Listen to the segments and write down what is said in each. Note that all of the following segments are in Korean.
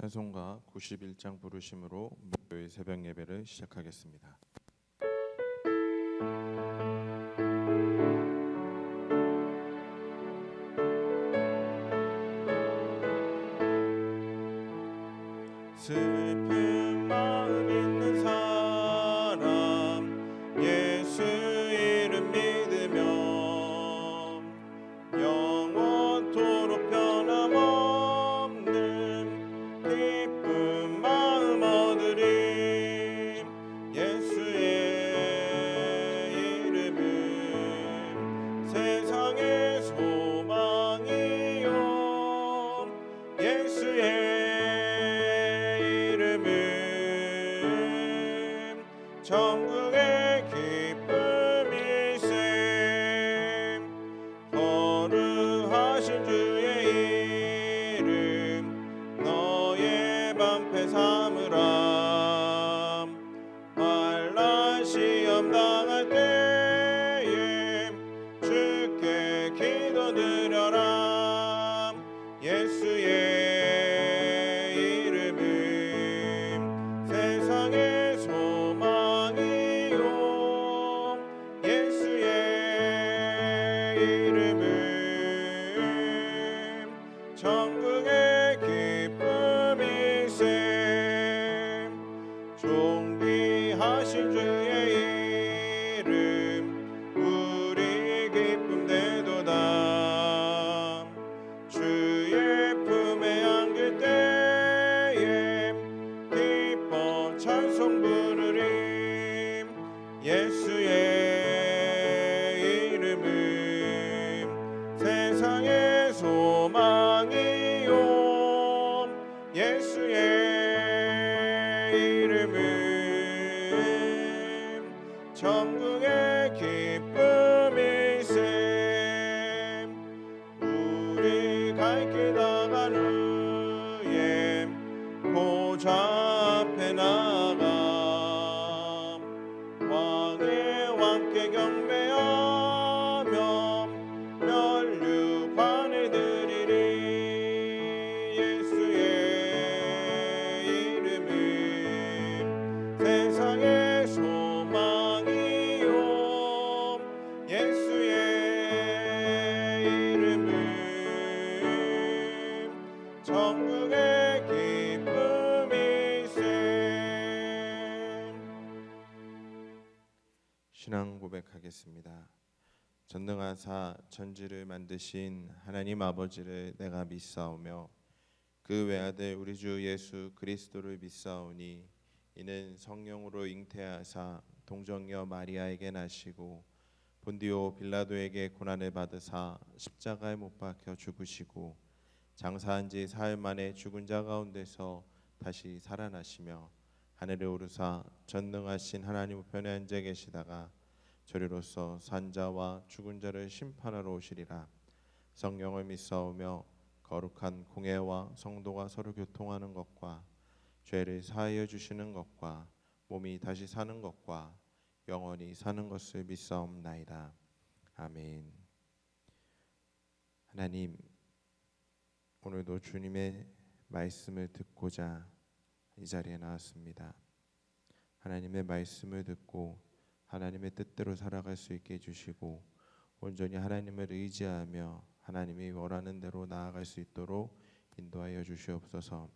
찬송가 91장 부르심으로 목요일 새벽 예배를 시작하겠습니다. 슬픈 마음 있는 사람 예수 이름 믿으며 영원토록 변함없는 기쁜 마음 얻으리. 예수의 이름은 세상의 소망이요 예수의 천국의 기쁨일세. 거룩하신 주의 이름 너의 방패 삼으라. 환난 시험 당할 때에 주께 기도드려라. 예수의 이름은 세상의 소망이요 예수의 이름은 천국의 기쁨일세. 존귀하신 주의 이름 우리 기쁨 되도다. 주의 품에 안길 때에 기뻐 찬송 부르리. 예수의 이름은 세상의 소망이요 예수의 이름은 천국의 기쁨일세. 우리 갈 길 다 간 후에 보좌 앞에 나가 왕의 왕께 경배하며 면류관을 드리리. 예수의 이름은 세상의 소망이요 예수의 이름은 천국의 기쁨일세. 신앙 고백하겠습니다. 전능하사 천지를 만드신 하나님 아버지를 내가 믿사오며 그 외아들 우리 주 예수 그리스도를 믿사오니 이는 성령으로 잉태하사 동정녀 마리아에게 나시고 본디오 빌라도에게 고난을 받으사 십자가에 못 박혀 죽으시고 장사한 지 사흘 만에 죽은 자 가운데서 다시 살아나시며 하늘에 오르사 전능하신 하나님 우편에 앉아 계시다가 저리로서 산자와 죽은 자를 심판하러 오시리라. 성령을 믿사오며 거룩한 공회와 성도가 서로 교통하는 것과 죄를 사하여 주시는 것과 몸이 다시 사는 것과 영원히 사는 것을 믿사옵나이다. 아멘. 하나님, 오늘도 주님의 말씀을 듣고자 이 자리에 나왔습니다. 하나님의 말씀을 듣고 하나님의 뜻대로 살아갈 수 있게 해주시고 온전히 하나님을 의지하며 하나님이 원하는 대로 나아갈 수 있도록 인도하여 주시옵소서.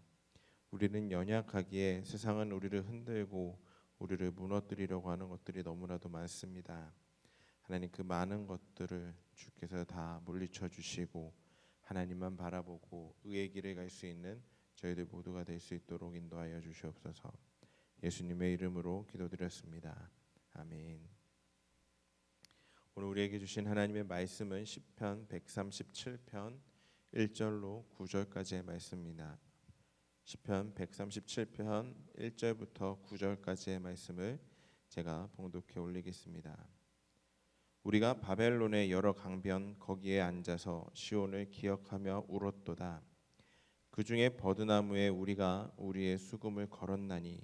우리는 연약하기에 세상은 우리를 흔들고 우리를 무너뜨리려고 하는 것들이 너무나도 많습니다. 하나님, 그 많은 것들을 주께서 다 물리쳐 주시고 하나님만 바라보고 의의 길을 갈 수 있는 저희들 모두가 될 수 있도록 인도하여 주시옵소서. 예수님의 이름으로 기도드렸습니다. 아멘. 오늘 우리에게 주신 하나님의 말씀은 시편 137편 1절로 9절까지의 말씀입니다. 시편 137편 1절부터 9절까지의 말씀을 제가 봉독해 올리겠습니다. 우리가 바벨론의 여러 강변 거기에 앉아서 시온을 기억하며 울었도다. 그 중에 버드나무에 우리가 우리의 수금을 걸었나니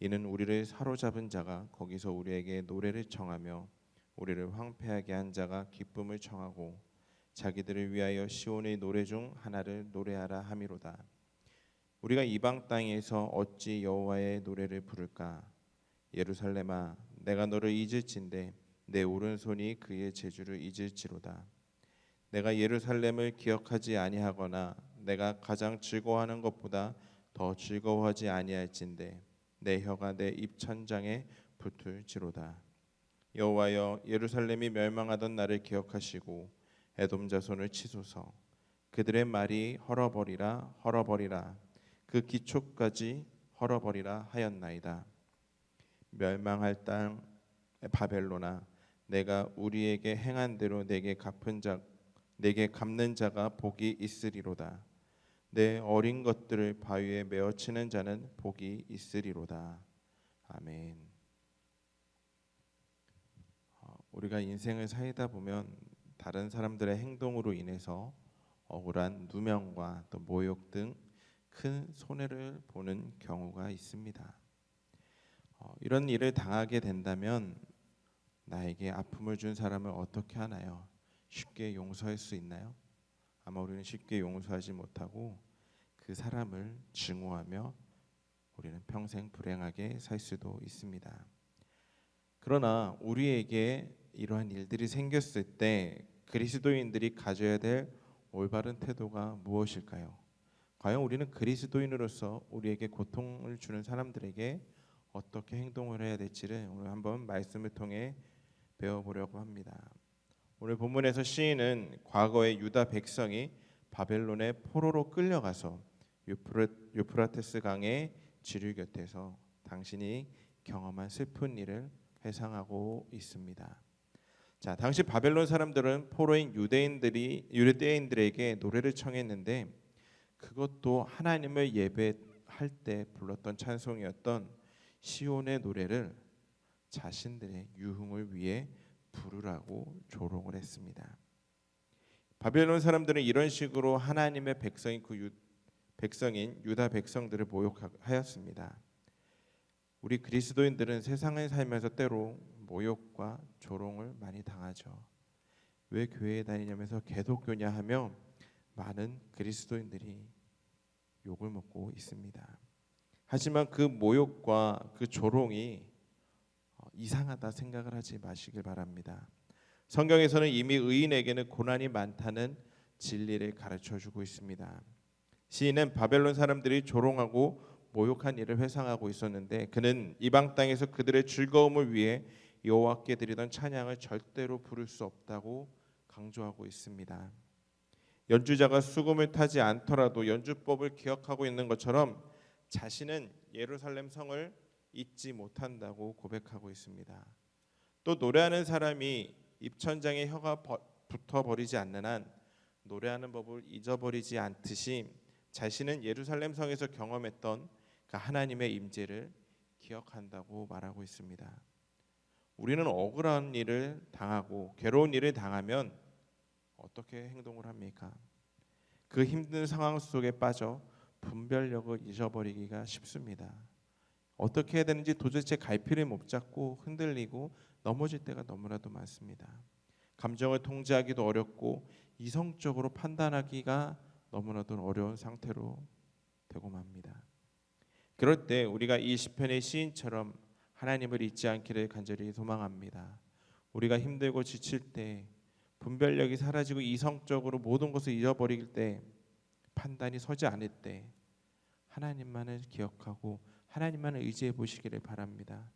이는 우리를 사로잡은 자가 거기서 우리에게 노래를 청하며 우리를 황폐하게 한 자가 기쁨을 청하고 자기들을 위하여 시온의 노래 중 하나를 노래하라 함이로다. 우리가 이방 땅에서 어찌 여호와의 노래를 부를까? 예루살렘아, 내가 너를 잊을진대 내 오른손이 그의 재주를 잊을지로다. 내가 예루살렘을 기억하지 아니하거나 내가 가장 즐거워하는 것보다 더 즐거워하지 아니할진대 내 혀가 내 입천장에 붙을지로다. 여호와여, 예루살렘이 멸망하던 날을 기억하시고 에돔 자손을 치소서. 그들의 말이 헐어버리라 헐어버리라 그 기초까지 헐어버리라 하였나이다. 멸망할 땅 바벨론아, 내가 우리에게 행한 대로 내게 갚는 자가 복이 있으리로다. 내 어린 것들을 바위에 메어 치는 자는 복이 있으리로다. 아멘. 우리가 인생을 살다 보면 다른 사람들의 행동으로 인해서 억울한 누명과 또 모욕 등 큰 손해를 보는 경우가 있습니다. 이런 일을 당하게 된다면 나에게 아픔을 준 사람을 어떻게 하나요? 쉽게 용서할 수 있나요? 아마 우리는 쉽게 용서하지 못하고 그 사람을 증오하며 우리는 평생 불행하게 살 수도 있습니다. 그러나 우리에게 이러한 일들이 생겼을 때 그리스도인들이 가져야 될 올바른 태도가 무엇일까요? 과연 우리는 그리스도인으로서 우리에게 고통을 주는 사람들에게 어떻게 행동을 해야 될지를 오늘 한번 말씀을 통해 배워보려고 합니다. 오늘 본문에서 시인은 과거의 유다 백성이 바벨론의 포로로 끌려가서 유프라테스 강의 지류 곁에서 당신이 경험한 슬픈 일을 회상하고 있습니다. 자, 당시 바벨론 사람들은 포로인 유대인들에게 노래를 청했는데 그것도 하나님을 예배할 때 불렀던 찬송이었던 시온의 노래를 자신들의 유흥을 위해 부르라고 조롱을 했습니다. 바벨론 사람들은 이런 식으로 하나님의 백성인 유다 백성들을 모욕하였습니다. 우리 그리스도인들은 세상을 살면서 때로 모욕과 조롱을 많이 당하죠. 왜 교회에 다니냐면서 개독교냐 하며 많은 그리스도인들이 욕을 먹고 있습니다. 하지만 그 모욕과 그 조롱이 이상하다 생각을 하지 마시길 바랍니다. 성경에서는 이미 의인에게는 고난이 많다는 진리를 가르쳐주고 있습니다. 시인은 바벨론 사람들이 조롱하고 모욕한 일을 회상하고 있었는데 그는 이방 땅에서 그들의 즐거움을 위해 여호와께 드리던 찬양을 절대로 부를 수 없다고 강조하고 있습니다. 연주자가 수금을 타지 않더라도 연주법을 기억하고 있는 것처럼 자신은 예루살렘 성을 잊지 못한다고 고백하고 있습니다. 또 노래하는 사람이 입천장에 혀가 붙어버리지 않는 한 노래하는 법을 잊어버리지 않듯이 자신은 예루살렘 성에서 경험했던 그 하나님의 임재를 기억한다고 말하고 있습니다. 우리는 억울한 일을 당하고 괴로운 일을 당하면 어떻게 행동을 합니까? 그 힘든 상황 속에 빠져 분별력을 잊어버리기가 쉽습니다. 어떻게 해야 되는지 도대체 갈피를 못 잡고 흔들리고 넘어질 때가 너무나도 많습니다. 감정을 통제하기도 어렵고 이성적으로 판단하기가 너무나도 어려운 상태로 되고 맙니다. 그럴 때 우리가 이 시편의 시인처럼 하나님을 잊지 않기를 간절히 소망합니다. 우리가 힘들고 지칠 때 분별력이 사라지고 이성적으로 모든 것을 잊어버릴 때 판단이 서지 않을 때 하나님만을 기억하고 하나님만을 의지해 보시기를 바랍니다.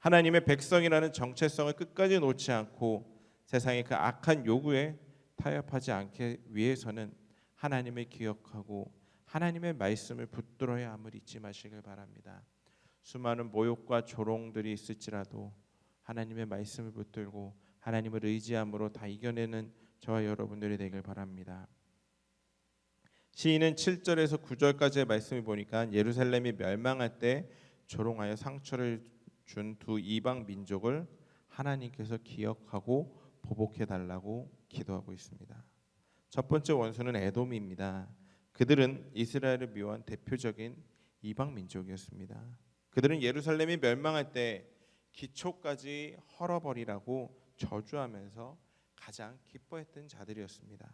하나님의 백성이라는 정체성을 끝까지 놓지 않고 세상의 그 악한 요구에 타협하지 않기 위해서는 하나님을 기억하고 하나님의 말씀을 붙들어야 함을 잊지 마시길 바랍니다. 수많은 모욕과 조롱들이 있을지라도 하나님의 말씀을 붙들고 하나님을 의지함으로 다 이겨내는 저와 여러분들이 되길 바랍니다. 시인은 7절에서 9절까지의 말씀을 보니까 예루살렘이 멸망할 때 조롱하여 상처를 준 두 이방 민족을 하나님께서 기억하고 보복해 달라고 기도하고 있습니다. 첫 번째 원수는 에돔입니다. 그들은 이스라엘을 미워한 대표적인 이방 민족이었습니다. 그들은 예루살렘이 멸망할 때 기초까지 헐어버리라고 저주하면서 가장 기뻐했던 자들이었습니다.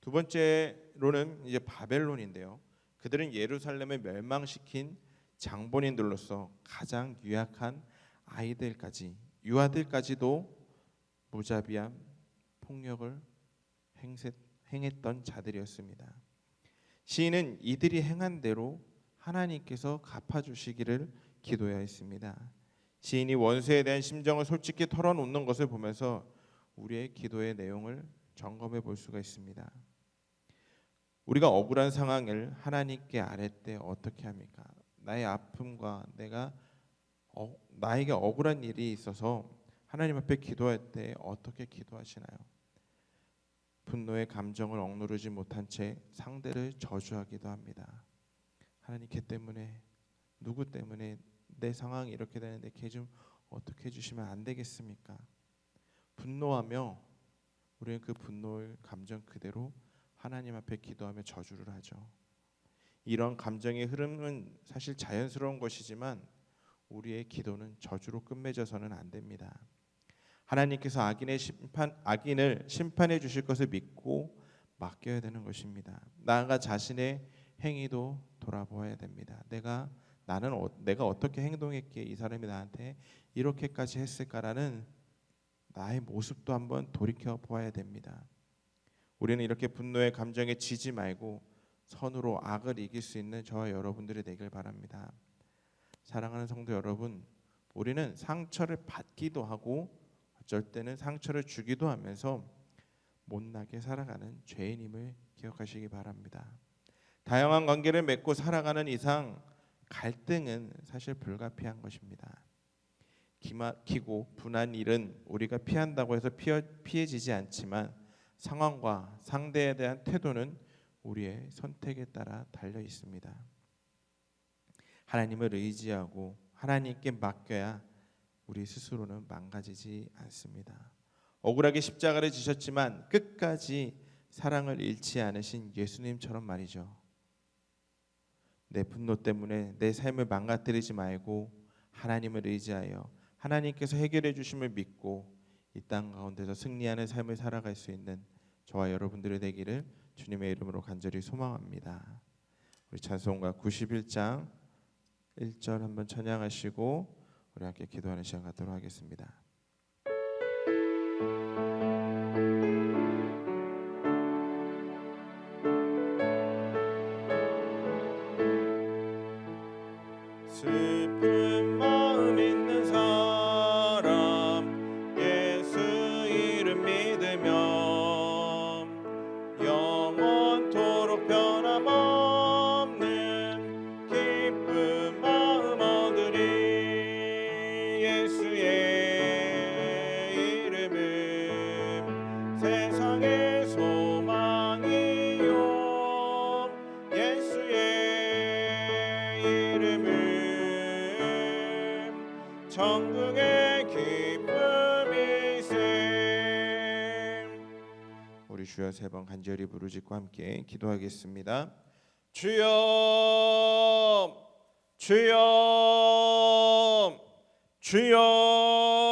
두 번째로는 이제 바벨론인데요. 그들은 예루살렘을 멸망시킨 장본인들로서 가장 유약한 아이들까지, 유아들까지도 무자비한 폭력을 행했던 자들이었습니다. 시인은 이들이 행한 대로 하나님께서 갚아주시기를 기도해야 했습니다. 시인이 원수에 대한 심정을 솔직히 털어놓는 것을 보면서 우리의 기도의 내용을 점검해 볼 수가 있습니다. 우리가 억울한 상황을 하나님께 아뢰 때 어떻게 합니까? 나의 아픔과 나에게 억울한 일이 있어서 하나님 앞에 기도할 때 어떻게 기도하시나요? 분노의 감정을 억누르지 못한 채 상대를 저주하기도 합니다. 하나님, 걔 때문에, 누구 때문에 내 상황이 이렇게 되는데 걔 좀 어떻게 해주시면 안 되겠습니까? 분노하며 우리는 그 분노의 감정 그대로 하나님 앞에 기도하며 저주를 하죠. 이런 감정의 흐름은 사실 자연스러운 것이지만 우리의 기도는 저주로 끝맺어서는 안 됩니다. 하나님께서 악인을 심판해 주실 것을 믿고 맡겨야 되는 것입니다. 나아가 자신의 행위도 돌아보아야 됩니다. 내가 어떻게 행동했기에 이 사람이 나한테 이렇게까지 했을까라는 나의 모습도 한번 돌이켜 보아야 됩니다. 우리는 이렇게 분노의 감정에 지지 말고 선으로 악을 이길 수 있는 저와 여러분들이 되길 바랍니다. 사랑하는 성도 여러분, 우리는 상처를 받기도 하고 어쩔 때는 상처를 주기도 하면서 못나게 살아가는 죄인임을 기억하시기 바랍니다. 다양한 관계를 맺고 살아가는 이상 갈등은 사실 불가피한 것입니다. 기막히고 분한 일은 우리가 피한다고 해서 피해지지 않지만 상황과 상대에 대한 태도는 우리의 선택에 따라 달려 있습니다. 하나님을 의지하고 하나님께 맡겨야 우리 스스로는 망가지지 않습니다. 억울하게 십자가를 지셨지만 끝까지 사랑을 잃지 않으신 예수님처럼 말이죠. 내 분노 때문에 내 삶을 망가뜨리지 말고 하나님을 의지하여 하나님께서 해결해 주심을 믿고 이 땅 가운데서 승리하는 삶을 살아갈 수 있는 저와 여러분들이 되기를 주님의 이름으로 간절히 소망합니다. 우리 찬송가 91장 1절 한번 찬양하시고 우리 함께 기도하는 시간 갖도록 하겠습니다. 슬픈 마음 있는 사람 예수 이름 믿으면 영원토록 변함없는 기쁜 마음 얻으리. 예수의 이름은 세상의 소망이요 예수의 이름은 천국의 기쁨이세. 우리 주여 세 번 간절히 부르짖고 함께 기도하겠습니다. 주여, 주여, 주여.